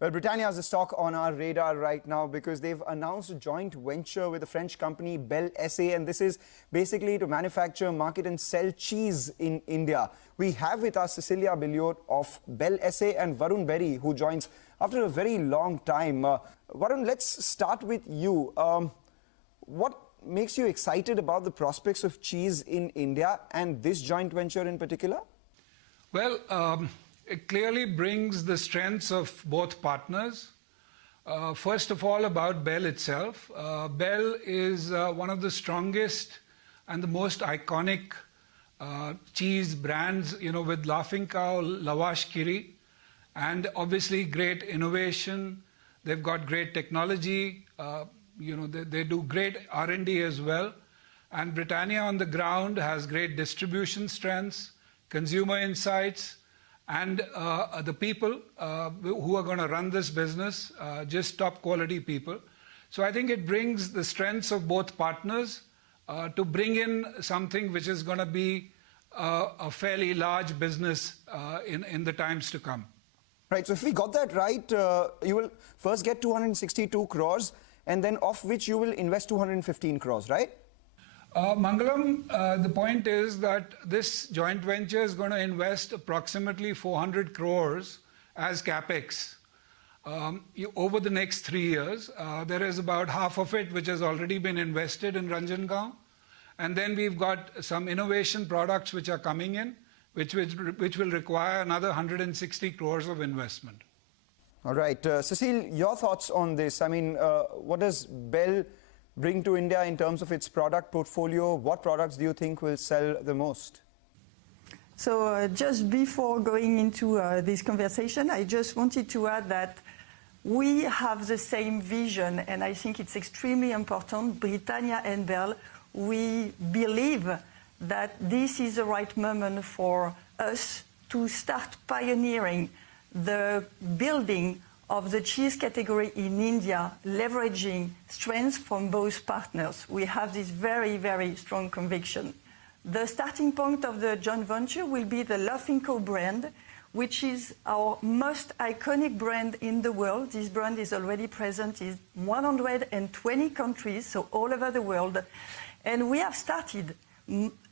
Well, Britannia is a stock on our radar right now because they've announced a joint venture with the French company Bel SA, and this is basically to manufacture, market and sell cheese in India. We have with us Cecile Beliot of Bel SA and Varun who joins after a very long time. Varun, let's start with you. What makes you excited about the prospects of cheese in India and this joint venture in particular? Well, it clearly brings the strengths of both partners. First of all, about Bel itself. Bel is one of the strongest and the most iconic cheese brands, with Laughing Cow, Lavash Kiri, and obviously great innovation. They've got great technology. They do great R&D as well. And Britannia on the ground has great distribution strengths, consumer insights, and the people who are going to run this business, just top quality people. So I think it brings the strengths of both partners to bring in something which is going to be a fairly large business in the times to come. Right, so if we got that right, you will first get 262 crores and then of which you will invest 215 crores, right? Mangalam, the point is that this joint venture is going to invest approximately 400 crores as capex over the next 3 years. There is about half of it which has already been invested in Ranjangaon, and then we've got some innovation products which are coming in, which will require another 160 crores of investment. All right, Cecile, your thoughts on this? I mean, what does Bel bring to India in terms of its product portfolio? What products do you think will sell the most? So just before going into this conversation, I just wanted to add that we have the same vision, and I think it's extremely important. Britannia and Bel, we believe that this is the right moment for us to start pioneering the building of the cheese category in India, leveraging strengths from both partners. We have this very, very strong conviction. The starting point of the joint venture will be the Laughing Cow brand, which is our most iconic brand in the world. This brand is already present in 120 countries, so all over the world. And we have started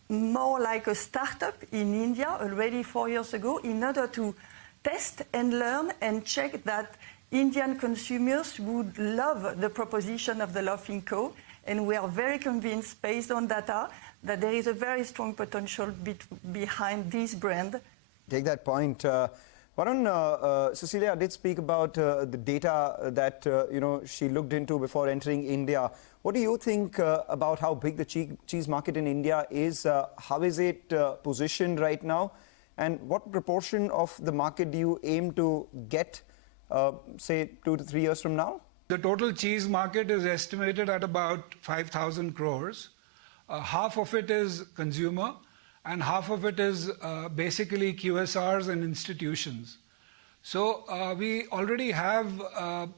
more like a startup in India already 4 years ago in order to test and learn and check that Indian consumers would love the proposition of the Laughing Cow, and we are very convinced, based on data, that there is a very strong potential behind this brand. Take that point. Varun, Cecilia did speak about the data that she looked into before entering India. What do you think about how big the cheese market in India is? How is it positioned right now? And what proportion of the market do you aim to get, say, 2 to 3 years from now? The total cheese market is estimated at about 5,000 crores. Half of it is consumer, and half of it is basically QSRs and institutions. So we already have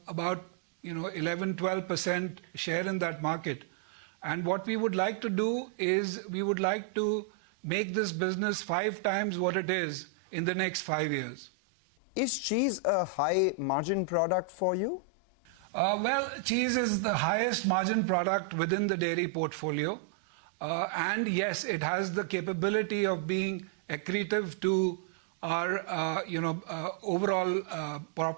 about 11–12% share in that market. And what we would like to do is we would like to make this business 5 times what it is in the next 5 years. Is cheese a high margin product for you? Well, cheese is the highest margin product within the dairy portfolio. And yes, it has the capability of being accretive to our overall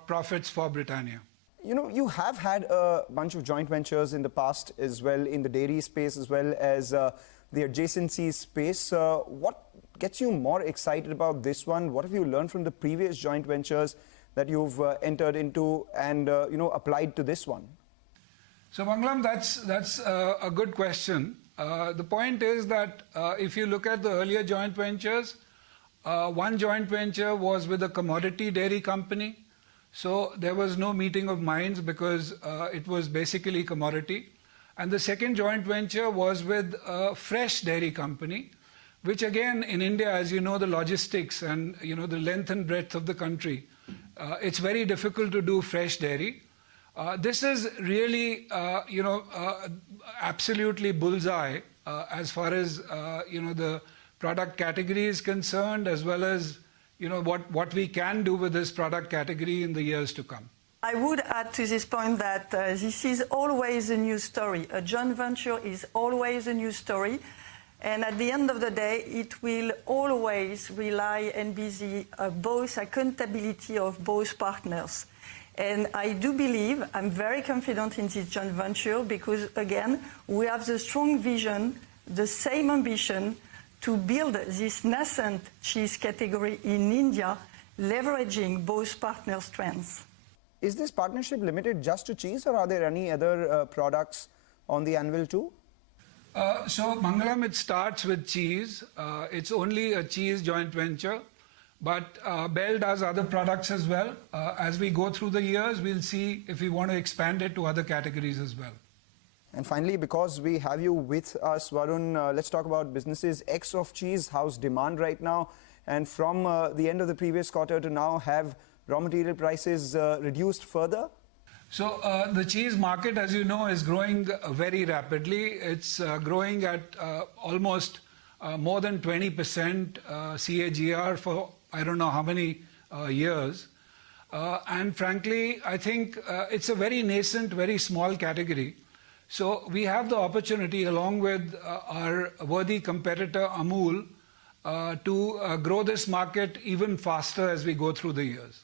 profits for Britannia. You have had a bunch of joint ventures in the past as well, in the dairy space as well as the adjacency space. What gets you more excited about this one? What have you learned from the previous joint ventures that you've entered into and applied to this one? So Mangalam, that's a good question. The point is that if you look at the earlier joint ventures, one joint venture was with a commodity dairy company. So there was no meeting of minds because it was basically commodity. And the second joint venture was with a fresh dairy company, which again in India, as you know, the logistics and the length and breadth of the country, it's very difficult to do fresh dairy. This is really, absolutely bullseye as far as the product category is concerned, as well as what we can do with this product category in the years to come. I would add to this point that this is always a new story. A joint venture is always a new story. And at the end of the day, it will always rely and be the both accountability of both partners. And I do believe, I'm very confident in this joint venture because, again, we have the strong vision, the same ambition to build this nascent cheese category in India, leveraging both partners' strengths. Is this partnership limited just to cheese, or are there any other products on the anvil too? So Mangalam, it starts with cheese. It's only a cheese joint venture, but Bel does other products as well. As we go through the years, we'll see if we want to expand it to other categories as well. And finally, because we have you with us, Varun, let's talk about businesses X of cheese. How's demand right now? And from the end of the previous quarter to now, have raw material prices reduced further? So the cheese market, as you know, is growing very rapidly. It's growing at almost more than 20% CAGR for I don't know how many years. And frankly, I think it's a very nascent, very small category. So we have the opportunity, along with our worthy competitor Amul, to grow this market even faster as we go through the years.